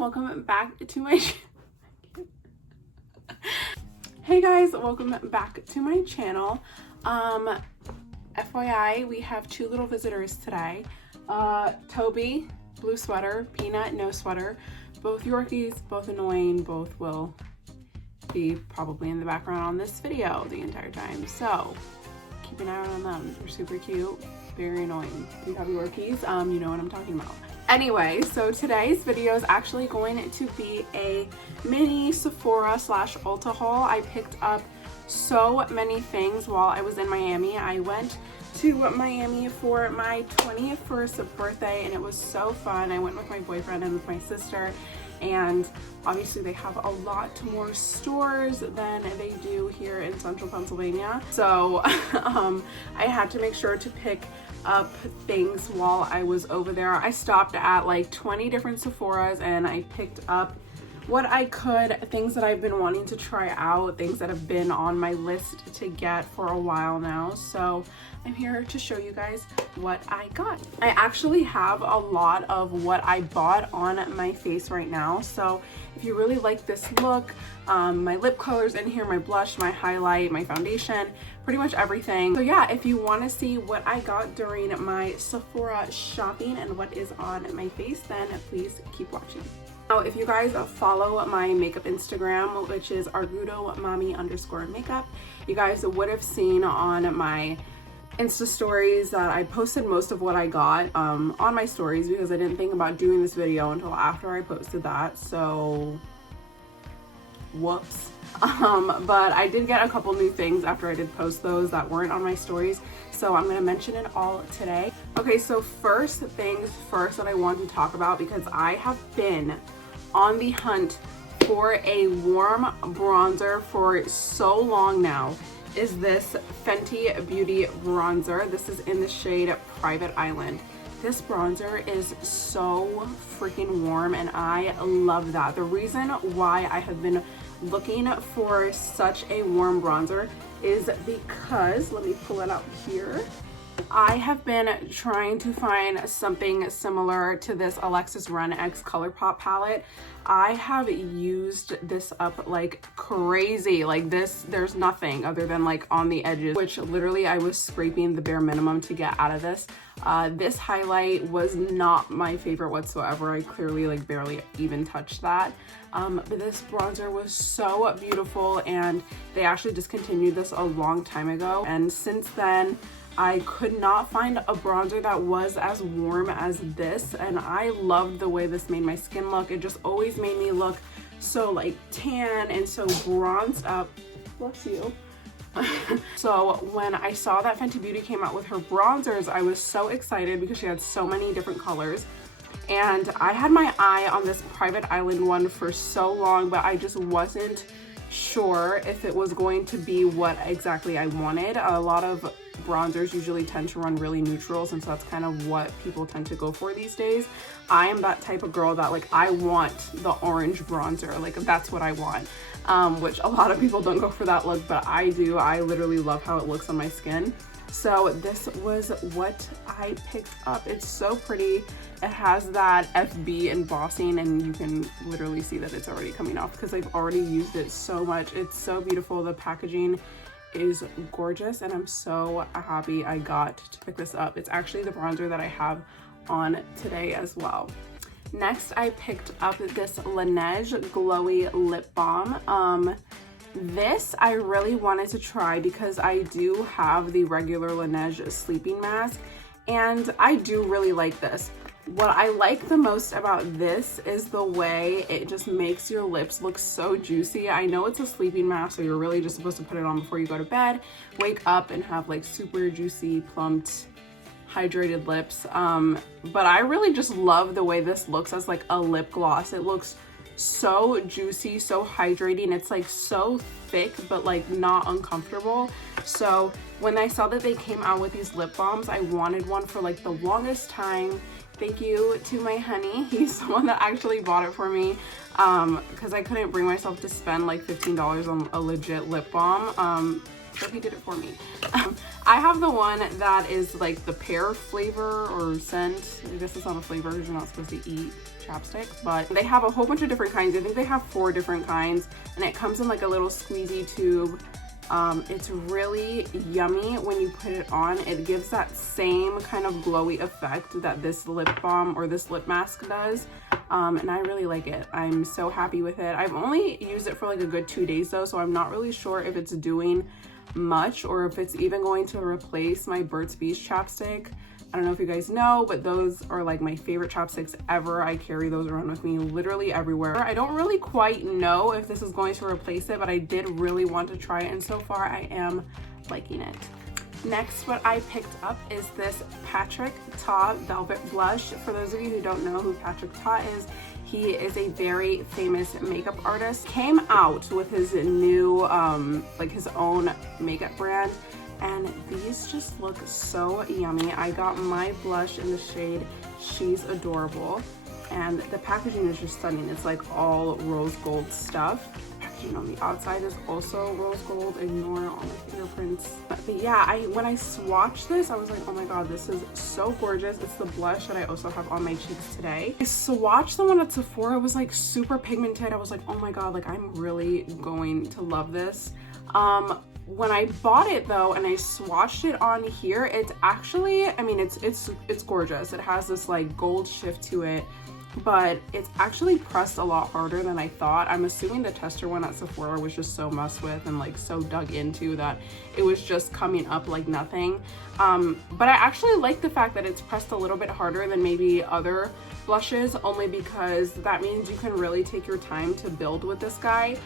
welcome back to my Hey guys, welcome back to my channel. FYI, we have two little visitors today. Toby, blue sweater, Peanut, no sweater. Both Yorkies, both annoying, both will be probably in the background on this video the entire time. So keep an eye out on them. They're super cute, very annoying. If you have Yorkies, you know what I'm talking about. Anyway, so today's video is actually going to be a mini Sephora / Ulta haul. I picked up so many things while I was in Miami. I went to Miami for my 21st birthday and it was so fun. I went with my boyfriend and with my sister, and obviously they have a lot more stores than they do here in central Pennsylvania. So I had to make sure to pick up things while I was over there. I stopped at like 20 different Sephoras and I picked up what I could, things that I've been wanting to try out, things that have been on my list to get for a while now. So I'm here to show you guys what I got. I actually have a lot of what I bought on my face right now. So if you really like this look, my lip color's in here, my blush, my highlight, my foundation, pretty much everything. So yeah, if you want to see what I got during my Sephora shopping and what is on my face, then please keep watching. Now, if you guys follow my makeup Instagram, which is argudomami_makeup, you guys would have seen on my Insta stories that I posted most of what I got on my stories because I didn't think about doing this video until after I posted that. So whoops. But I did get a couple new things after I did post those that weren't on my stories, so I'm gonna mention it all today. Okay, so first things first that I want to talk about, because I have been on the hunt for a warm bronzer for so long now, is this Fenty Beauty bronzer. This is in the shade Private Island. This bronzer is so freaking warm and I love that. The reason why I have been looking for such a warm bronzer is because, let me pull it out here. I have been trying to find something similar to this Alexis Ren X ColourPop palette. I have used this up like crazy. Like this, there's nothing other than like on the edges, which literally I was scraping the bare minimum to get out of this. This highlight was not my favorite whatsoever. I clearly like barely even touched that. But this bronzer was so beautiful, and they actually discontinued this a long time ago. And since then, I could not find a bronzer that was as warm as this, and I loved the way this made my skin look. It just always made me look so like tan and so bronzed up. Bless you. So when I saw that Fenty Beauty came out with her bronzers, I was so excited because she had so many different colors. And I had my eye on this Private Island one for so long, but I just wasn't sure if it was going to be what exactly I wanted. A lot of bronzers usually tend to run really neutral, since that's kind of what people tend to go for these days. I am that type of girl that like I want the orange bronzer, like that's what I want, which a lot of people don't go for that look, but I do. I literally love how it looks on my skin. So this was what I picked up. It's so pretty. It has that FB embossing, and you can literally see that it's already coming off because I've already used it so much. It's so beautiful. The packaging is gorgeous, and I'm so happy I got to pick this up. It's actually the bronzer that I have on today as well. Next, I picked up this Laneige Glowy Lip Balm. This I really wanted to try because I do have the regular Laneige sleeping mask, and I do really like this. What I like the most about this is the way it just makes your lips look so juicy. I know it's a sleeping mask, so you're really just supposed to put it on before you go to bed, wake up, and have like super juicy, plumped, hydrated lips. But I really just love the way this looks as like a lip gloss. It looks so juicy, so hydrating. It's like so thick, but like not uncomfortable. So when I saw that they came out with these lip balms, I wanted one for like the longest time. Thank you to my honey. He's the one that actually bought it for me because I couldn't bring myself to spend like $15 on a legit lip balm. So he did it for me. I have the one that is like the pear flavor or scent. I guess it's not a flavor because you're not supposed to eat chapstick, but they have a whole bunch of different kinds. I think they have 4 different kinds, and it comes in like a little squeezy tube. It's really yummy when you put it on. It gives that same kind of glowy effect that this lip balm or this lip mask does. And I really like it. I'm so happy with it. I've only used it for like a good 2 days though, so I'm not really sure if it's doing much or if it's even going to replace my Burt's Bees chapstick. I don't know if you guys know, but those are like my favorite chapsticks ever. I carry those around with me literally everywhere. I don't really quite know if this is going to replace it, but I did really want to try it, and so far I am liking it. Next, what I picked up is this Patrick Ta Velvet Blush. For those of you who don't know who Patrick Ta is, he is a very famous makeup artist. Came out with his new, like his own makeup brand, and these just look so yummy. I got my blush in the shade She's Adorable, and the packaging is just stunning. It's like all rose gold stuff. Packaging on the outside is also rose gold. Ignore all my fingerprints. But yeah, when I swatched this, I was like, oh my god, this is so gorgeous. It's the blush that I also have on my cheeks today. I swatched the one at Sephora. It was like super pigmented. I was like, oh my god, like I'm really going to love this. When I bought it though, and I swatched it on here, it's actually, I mean, it's gorgeous. It has this like gold shift to it, but it's actually pressed a lot harder than I thought. I'm assuming the tester one at Sephora was just so messed with and like so dug into that it was just coming up like nothing. But I actually like the fact that it's pressed a little bit harder than maybe other blushes, only because that means you can really take your time to build with this guy.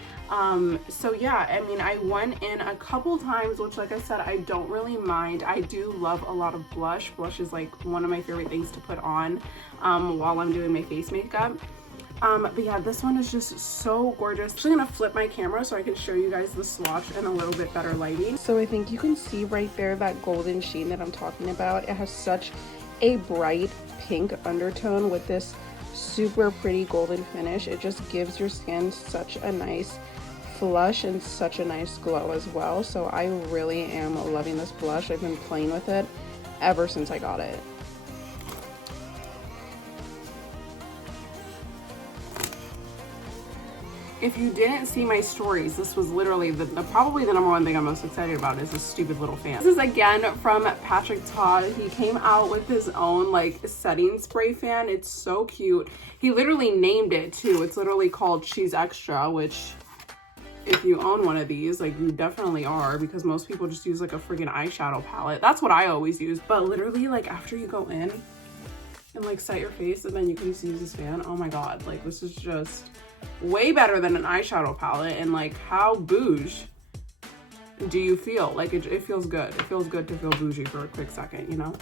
So yeah, I mean, I went in a couple times, which like I said, I don't really mind. I do love a lot of blush. Blush is like one of my favorite things to put on while I'm doing my face makeup. But yeah, this one is just so gorgeous. I'm actually gonna flip my camera so I can show you guys the swatch in a little bit better lighting. So I think you can see right there that golden sheen that I'm talking about. It has such a bright pink undertone with this super pretty golden finish. It just gives your skin such a nice flush and such a nice glow as well. So I really am loving this blush. I've been playing with it ever since I got it. If you didn't see my stories, this was literally probably the number one thing I'm most excited about is this stupid little fan. This is again from Patrick Ta. He came out with his own like setting spray fan. It's so cute. He literally named it too. It's literally called She's Extra, which if you own one of these, like you definitely are, because most people just use like a freaking eyeshadow palette. That's what I always use. But literally, like after you go in and like set your face and then you can just use this fan, oh my god, like this is just way better than an eyeshadow palette. And like, how bougie do you feel? Like it feels good. It feels good to feel bougie for a quick second, you know?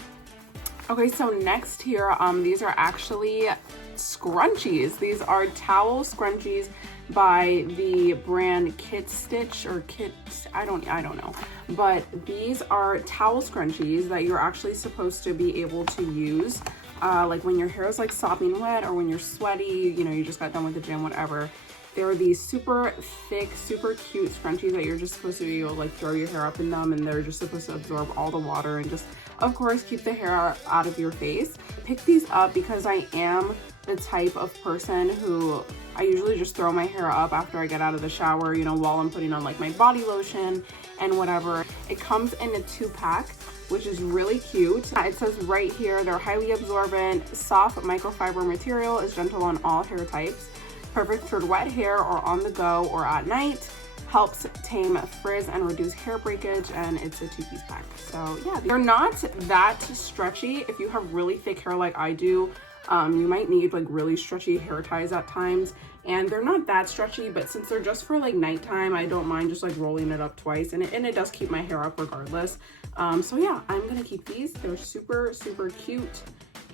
Okay, so next here, these are actually scrunchies. These are towel scrunchies by the brand Kit Stitch or Kit, I don't know. But these are towel scrunchies that you're actually supposed to be able to use like when your hair is like sopping wet or when you're sweaty, you know, you just got done with the gym, whatever. There are these super thick, super cute scrunchies that you're just supposed to be able to like throw your hair up in them, and they're just supposed to absorb all the water and just, of course, keep the hair out of your face. Pick these up because I am the type of person who I usually just throw my hair up after I get out of the shower, you know, while I'm putting on like my body lotion and whatever. It comes in a 2-pack, which is really cute. It says right here, they're highly absorbent, soft microfiber material, is gentle on all hair types, perfect for wet hair or on the go or at night, helps tame frizz and reduce hair breakage, and it's a 2-piece pack. So yeah, they're not that stretchy. If you have really thick hair like I do, you might need like really stretchy hair ties at times, and they're not that stretchy, but since they're just for like nighttime, I don't mind just like rolling it up twice, and it does keep my hair up regardless. So yeah, I'm gonna keep these. They're super, super cute,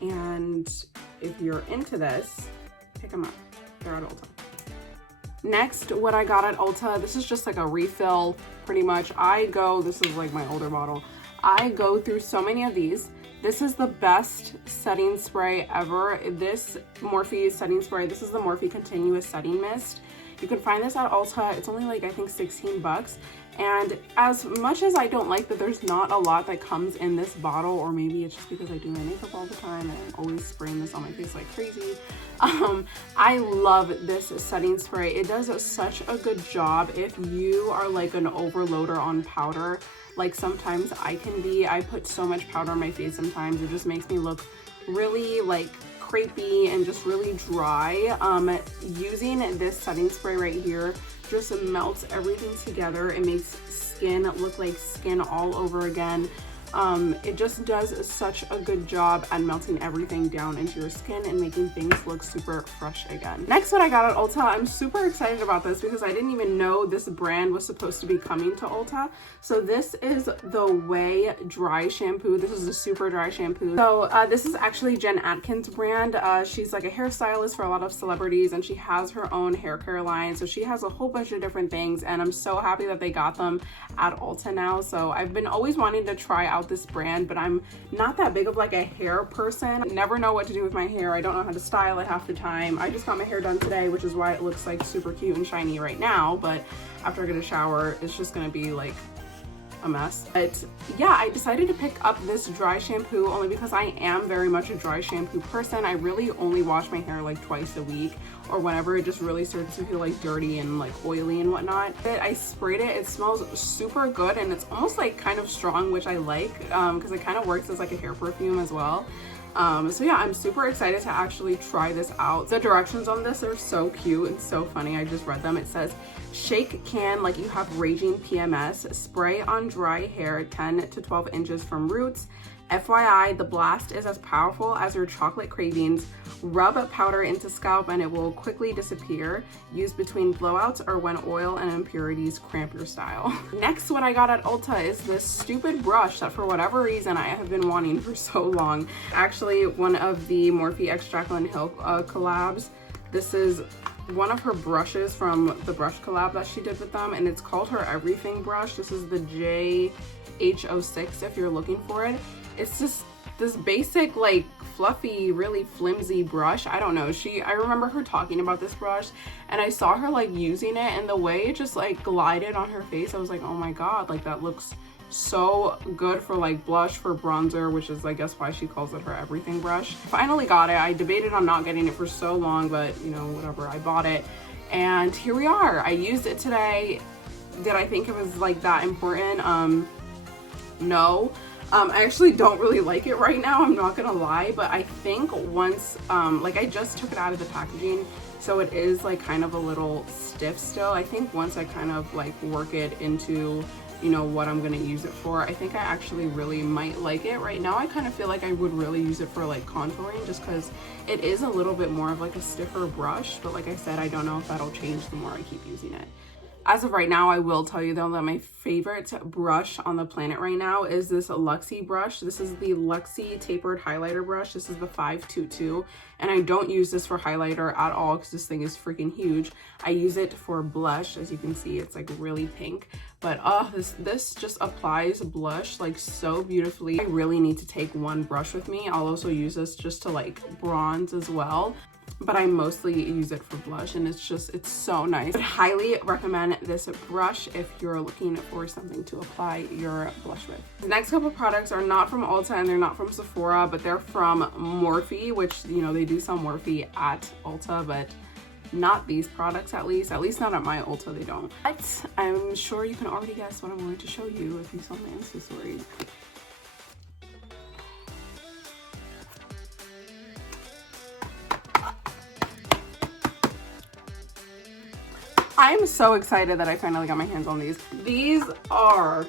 and if you're into this, pick them up. They're at Ulta. Next, what I got at Ulta, this is just like a refill, pretty much. This is like my older bottle. I go through so many of these. This is the best setting spray ever. This Morphe setting spray, this is the Morphe Continuous Setting Mist. You can find this at Ulta. It's only like, I think 16 bucks. And as much as I don't like that there's not a lot that comes in this bottle, or maybe it's just because I do my makeup all the time and I'm always spraying this on my face like crazy, I love this setting spray. It does such a good job if you are like an overloader on powder, like sometimes I can be. I put so much powder on my face sometimes, it just makes me look really like crepey and just really dry. Using this setting spray right here just melts everything together. It makes skin look like skin all over again. It just does such a good job at melting everything down into your skin and making things look super fresh again. Next, what I got at Ulta, I'm super excited about this because I didn't even know this brand was supposed to be coming to Ulta. So this is the Way Dry Shampoo. This is a super dry shampoo. So this is actually Jen Atkins' brand. She's like a hairstylist for a lot of celebrities and she has her own hair care line. So she has a whole bunch of different things and I'm so happy that they got them at Ulta now. So I've been always wanting to try out this brand, but I'm not that big of like a hair person. I never know what to do with my hair. I don't know how to style it half the time. I just got my hair done today, which is why it looks like super cute and shiny right now, but after I get a shower, it's just gonna be like a mess. But yeah, I decided to pick up this dry shampoo only because I am very much a dry shampoo person. I really only wash my hair like twice a week or whenever it just really starts to feel like dirty and like oily and whatnot. I sprayed it. It smells super good and it's almost like kind of strong, which I like because it kind of works as like a hair perfume as well. So yeah, I'm super excited to actually try this out. The directions on this are so cute and so funny. I just read them. It says, shake can like you have raging PMS, spray on dry hair 10 to 12 inches from roots. FYI, the blast is as powerful as your chocolate cravings. Rub powder into scalp and it will quickly disappear. Use between blowouts or when oil and impurities cramp your style. Next, what I got at Ulta is this stupid brush that for whatever reason I have been wanting for so long. Actually, one of the Morphe x Jaclyn Hill collabs. This is one of her brushes from the brush collab that she did with them, and it's called her Everything brush. This is the xoxo if you're looking for it. It's just this basic like fluffy, really flimsy brush. I don't know, I remember her talking about this brush and I saw her like using it and the way it just like glided on her face, I was like, oh my god, like that looks so good for like blush, for bronzer, which is I guess why she calls it her Everything brush. Finally got it. I debated on not getting it for so long, but you know, whatever, I bought it and here we are. I used it today. Did I think it was like that important? No. I actually don't really like it right now, I'm not gonna lie, but I think once, like I just took it out of the packaging, so it is like kind of a little stiff still. I think once I kind of like work it into, you know, what I'm gonna use it for, I think I actually really might like it. Right now I kind of feel like I would really use it for like contouring just because it is a little bit more of like a stiffer brush, but like I said, I don't know if that'll change the more I keep using it. As of right now, I will tell you though that my favorite brush on the planet right now is this Luxie brush. This is the Luxie tapered highlighter brush. This is the 522, and I don't use this for highlighter at all because this thing is freaking huge. I use it for blush. As you can see, it's like really pink, but this just applies blush like so beautifully. I really need to take one brush with me. I'll also use this just to like bronze as well, but I mostly use it for blush and it's so nice. I highly recommend this brush if you're looking for something to apply your blush with. The next couple products are not from Ulta and they're not from Sephora, but they're from Morphe, which, you know, they do sell Morphe at Ulta, but not these products, at least not at my Ulta, they don't. But I'm sure you can already guess what I'm going to show you if you saw my Insta stories. I'm so excited that I finally got my hands on these. These are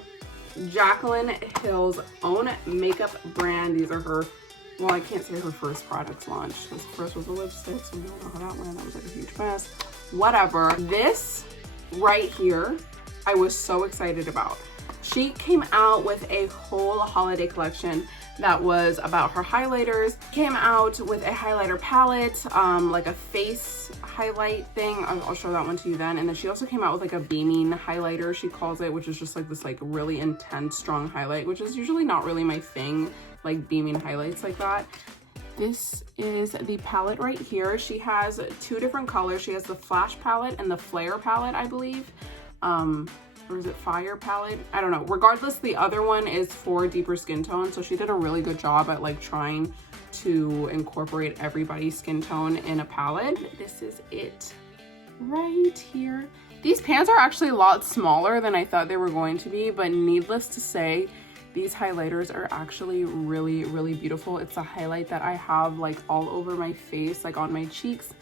Jaclyn Hill's own makeup brand. These are her, well, I can't say her first products launched. This first was a lipstick, so we don't know how that went. That was like a huge mess. Whatever. This right here, I was so excited about. She came out with a whole holiday collection that was about her highlighters. Came out with a highlighter palette, like a face highlight thing. I'll show that one to you then. And then she also came out with like a beaming highlighter, she calls it, which is just like this like really intense, strong highlight, which is usually not really my thing, like beaming highlights like that. This is the palette right here. She has two different colors. She has the Flash palette and the Flare palette, I believe. or is it Fire palette? I don't know. Regardless, the other one is for deeper skin tone. So she did a really good job at like trying to incorporate everybody's skin tone in a palette. This is it right here. These pans are actually a lot smaller than I thought they were going to be, but needless to say, these highlighters are actually really, really beautiful. It's a highlight that I have like all over my face, like on my cheeks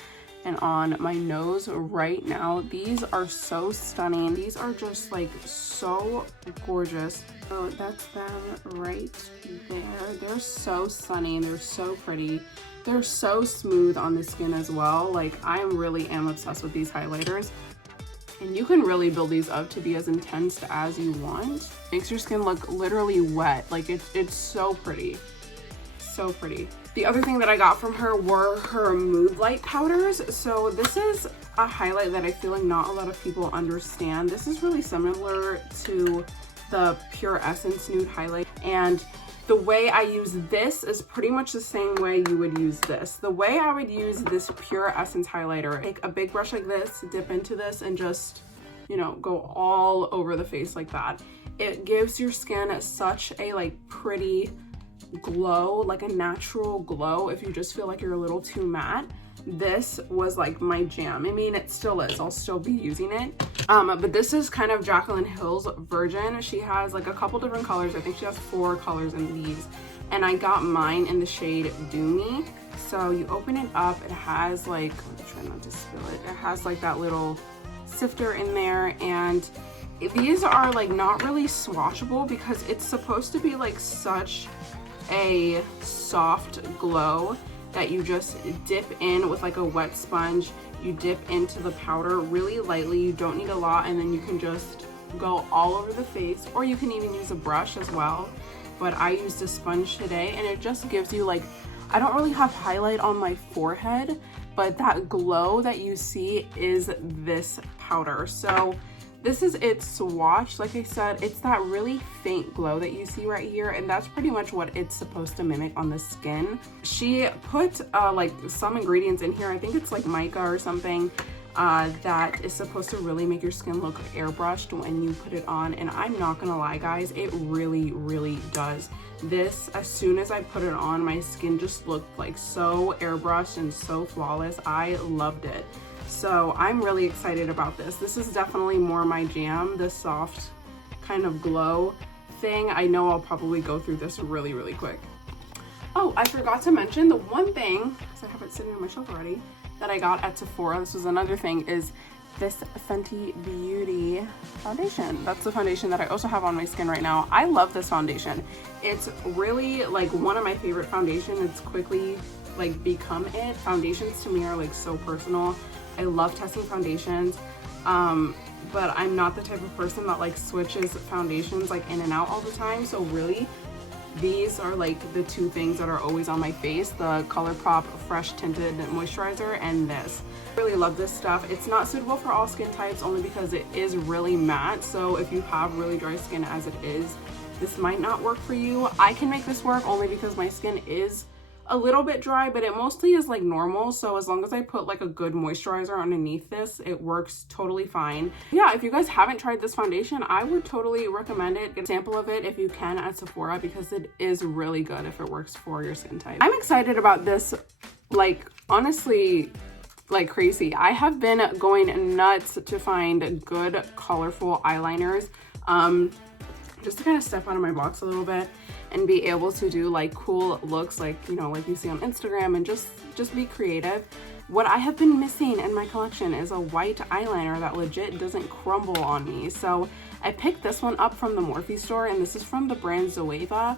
and on my nose right now. These are so stunning. These are just like so gorgeous. So that's them right there. They're so stunning. They're so pretty. They're so smooth on the skin as well. Like I really am obsessed with these highlighters. And you can really build these up to be as intense as you want. Makes your skin look literally wet. Like it's so pretty. So pretty. The other thing that I got from her were her Mood Light powders. So this is a highlight that I feel like not a lot of people understand. This is really similar to the Pure Essence Nude highlight. And the way I use this is pretty much the same way you would use this. The way I would use this Pure Essence highlighter, take a big brush like this, dip into this, and just, you know, go all over the face like that. It gives your skin such a like pretty glow, like a natural glow if you just feel like you're a little too matte. This was like my jam. I mean, it still is. I'll still be using it. But this is kind of Jaclyn Hill's version. She has like a couple different colors. I think she has 4 colors in these. And I got mine in the shade Do Me. So you open it up. It has like, I'm trying not to spill it. It has like that little sifter in there. And these are like not really swatchable because it's supposed to be like such a soft glow that you just dip in with like a wet sponge. You dip into the powder really lightly. You don't need a lot, and then you can just go all over the face, or you can even use a brush as well. But I used a sponge today, and it just gives you like, I don't really have highlight on my forehead, but that glow that you see is this powder. So this is its swatch. Like I said, it's that really faint glow that you see right here, and that's pretty much what it's supposed to mimic on the skin. She put like some ingredients in here. I think it's like mica or something that is supposed to really make your skin look airbrushed when you put it on, and I'm not gonna lie guys, it really, really does. This, as soon as I put it on, my skin just looked like so airbrushed and so flawless. I loved it. So I'm really excited about this. This is definitely more my jam, the soft kind of glow thing. I know I'll probably go through this really, really quick. Oh, I forgot to mention the one thing, because I have it sitting on my shelf already, that I got at Sephora. This was another thing, is this Fenty Beauty foundation. That's the foundation that I also have on my skin right now. I love this foundation. It's really like one of my favorite foundations. It's quickly like become it. Foundations to me are like so personal. I love testing foundations, but I'm not the type of person that like switches foundations like in and out all the time. So really, these are like the 2 things that are always on my face: the ColourPop Fresh Tinted Moisturizer and this. I really love this stuff. It's not suitable for all skin types only because it is really matte. So if you have really dry skin as it is, this might not work for you. I can make this work only because my skin is a little bit dry, but it mostly is like normal. So as long as I put like a good moisturizer underneath this, it works totally fine. Yeah, if you guys haven't tried this foundation, I would totally recommend it. Get a sample of it if you can at Sephora, because it is really good if it works for your skin type. I'm excited about this, like honestly, like crazy. I have been going nuts to find good colorful eyeliners, just to kind of step out of my box a little bit and be able to do like cool looks, like, you know, like you see on Instagram, and just be creative. What I have been missing in my collection is a white eyeliner that legit doesn't crumble on me. So I picked this one up from the Morphe store, and this is from the brand Zoeva.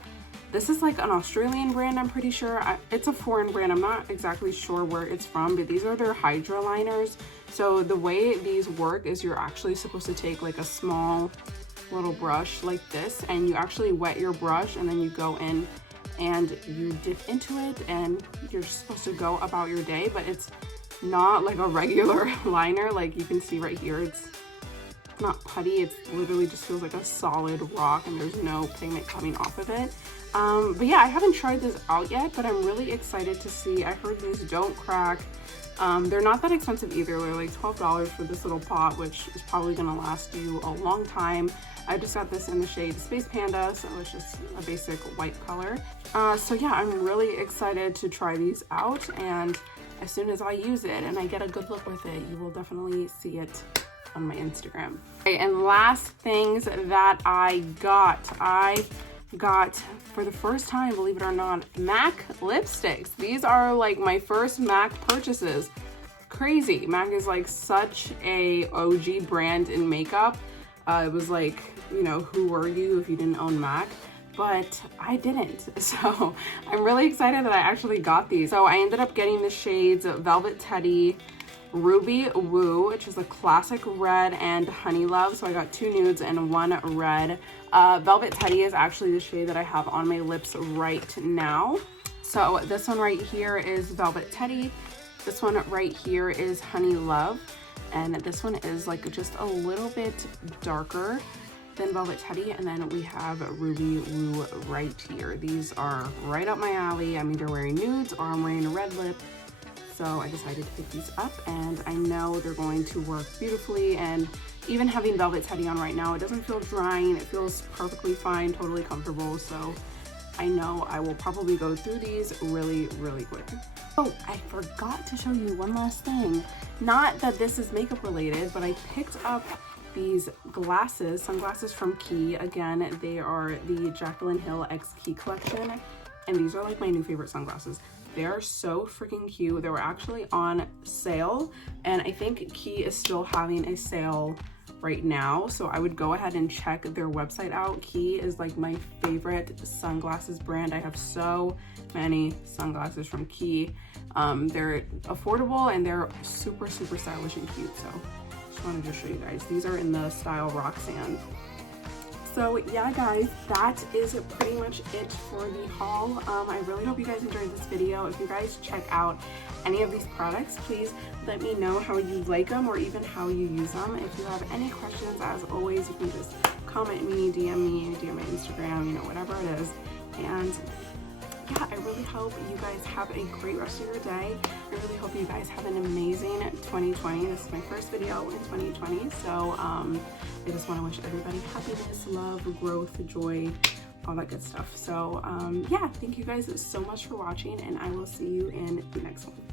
This is like an Australian brand, I'm pretty sure. It's a foreign brand. I'm not exactly sure where it's from, but these are their Hydra liners. So the way these work is you're actually supposed to take like a small little brush like this, and you actually wet your brush, and then you go in and you dip into it, and you're supposed to go about your day. But it's not like a regular liner. Like you can see right here, it's not putty, it's literally just feels like a solid rock and there's no pigment coming off of it. But yeah, I haven't tried this out yet, but I'm really excited to see. I heard these don't crack. They're not that expensive either. They're like $12 for this little pot, which is probably gonna last you a long time. I just got this in the shade Space Panda, so it's just a basic white color. So yeah, I'm really excited to try these out, and as soon as I use it and I get a good look with it, you will definitely see it on my Instagram. Okay, and last things that I got for the first time, believe it or not, MAC lipsticks. These are like my first MAC purchases. Crazy. MAC is like such a OG brand in makeup. It was like, you know, who were you if you didn't own MAC? But I didn't. So I'm really excited that I actually got these. So I ended up getting the shades Velvet Teddy, Ruby Woo, which is a classic red, and Honey Love. So I got 2 nudes and 1 red. Velvet Teddy is actually the shade that I have on my lips right now. So this one right here is Velvet Teddy. This one right here is Honey Love. And this one is like just a little bit darker than Velvet Teddy. And then we have Ruby Woo right here. These are right up my alley. I'm either wearing nudes or I'm wearing a red lip. So I decided to pick these up, and I know they're going to work beautifully. And even having Velvet Teddy on right now, it doesn't feel drying. It feels perfectly fine, totally comfortable. So I know I will probably go through these really, really quick. Oh, I forgot to show you one last thing. Not that this is makeup related, but I picked up these glasses, sunglasses from Key. Again, they are the Jaclyn Hill X Key collection, and these are like my new favorite sunglasses. They are so freaking cute. They were actually on sale, and I think Key is still having a sale right now, so I would go ahead and check their website out. Key is like my favorite sunglasses brand. I have so many sunglasses from Key. They're affordable and they're super, super stylish and cute. So just wanted to show you guys. These are in the style Roxanne. So yeah, guys, that is pretty much it for the haul. I really hope you guys enjoyed this video. If you guys check out any of these products, please let me know how you like them or even how you use them. If you have any questions, as always, you can just comment me, DM my Instagram, you know, whatever it is. And yeah, I really hope you guys have a great rest of your day. I really hope you guys have an amazing 2020. This is my first video in 2020, so I just want to wish everybody happiness, love, growth, joy, all that good stuff. So yeah, thank you guys so much for watching, and I will see you in the next one.